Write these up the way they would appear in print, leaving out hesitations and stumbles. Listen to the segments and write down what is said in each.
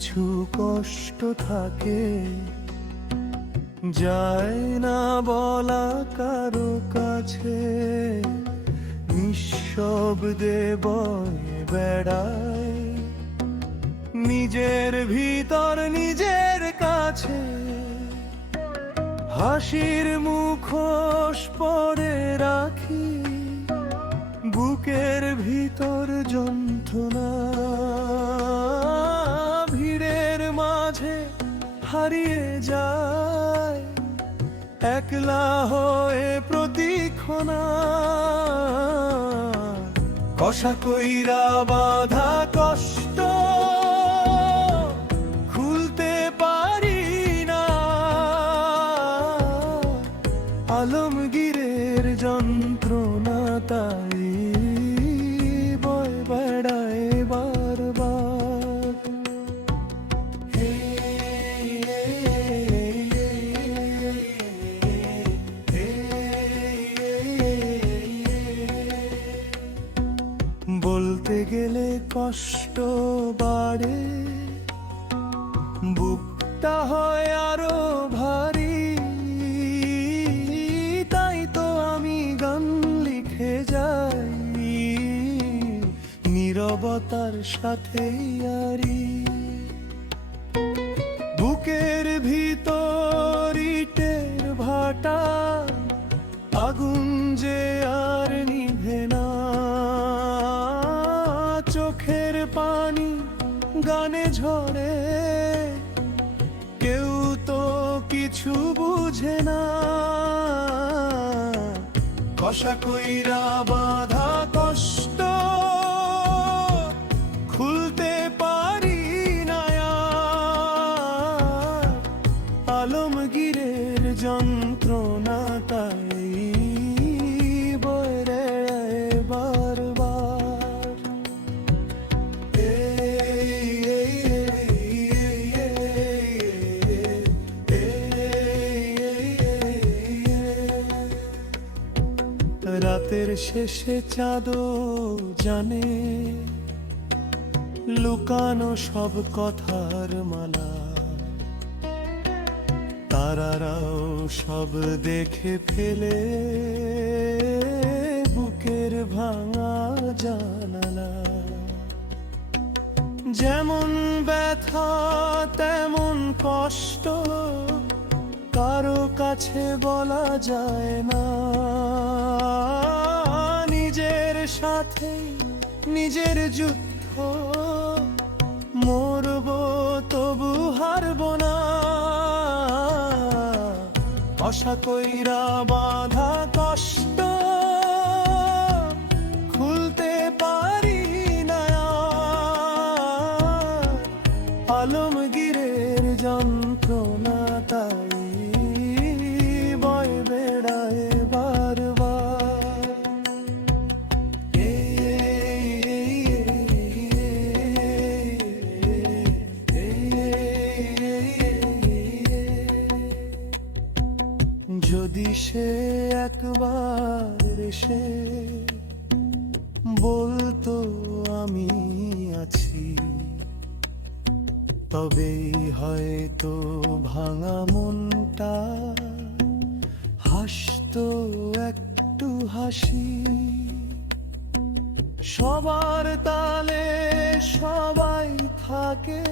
কিছু কষ্ট থাকে, যায় না বলা কারো কাছে, নিঃশব্দে বয়ে বেড়ায় নিজের ভিতর নিজের কাছে। হাসির মুখোশ পরে রাখি, বুকের ভিতর যন্ত্রণা, ভিড়ের মাঝে হারিয়ে যায় একলা হয়ে প্রতিক্ষণা। কষা কইরা বাঁধা কষ্ট খুলতে পারি না, আলমগীরের যন্ত্রণা তাই বয় বেড়ায় বারবার। বলতে গেলে কষ্ট বাড়ে, বুকটা হয় আরো ভারী, তাই তো আমি গান লিখে যাই নীরবতার সাথেই আরি। বুকের ভিতর ইটের ভাটা, আগুন যে আর নিভে না, চোখের পানি গানে ঝরে, কেউ তো কিছু বুঝে না। কষা কইরা বাঁধা কষ্ট খুলতে পারি না, আলমগীরের যন্ত্রণা তাই বয়ে বেড়ায় বারবার। রাতের শেষে চাঁদও জানে লুকানো সব কথার মালা, তারারাও সব দেখে ফেলে বুকের ভাঙা জানালা। যেমন ব্যথা তেমন কষ্ট, কারো কাছে বলা যায় না, নিজের সাথে নিজের যুদ্ধ, মরবো তবু হারবো না। আশা কইরা বাঁধা কষ্ট খুলতে পারি না, আলমগীরের যন্ত্রণা তাই বয় বেড়ায় বারবার। যদি সে একবার এসে বলতো আমি আছি, তবেই হয়তো ভাঙা মনটা হাসতো একটু হাসি। সবার তালে সবাই থাকে,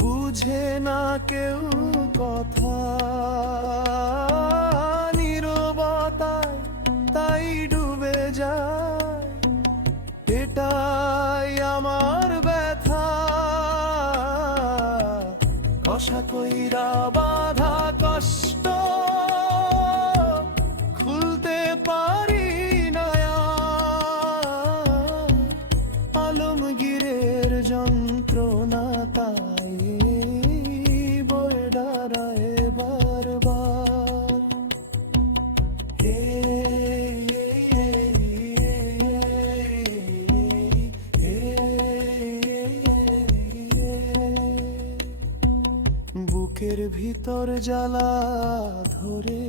বুঝে না কেউ কথা, নীরবতায় তাই ডুবে যায়, এটাই আমার ব্যথা। কষা কইরা বাঁধা কষ্ট খুলতে পারি না, আলমগীরের যন্ত্রণা তাই বয়ে দাঁড়ায় বারবার। বুকের ভিতর জ্বালা ধরে,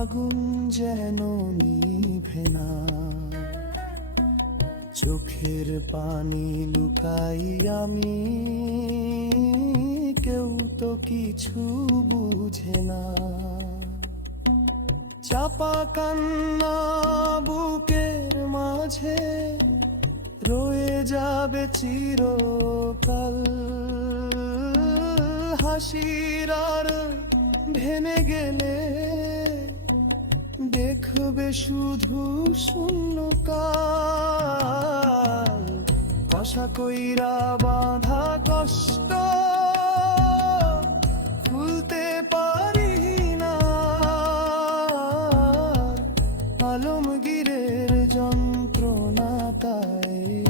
আগুন যেন নিভে না, চোখের পানি লুকাই আমি, কেউ তো কিছু বুঝে না। চাপা কান্না বুকের মাঝে রয়ে যাবে চিরকাল। হাসির আর ভেঙে গেলে দেখবে শুধু শূন্যকাল। কষা কইরা বাঁধা কষ্ট ভুলতে পারি না। আলমগীরের যন্ত্রণা তাই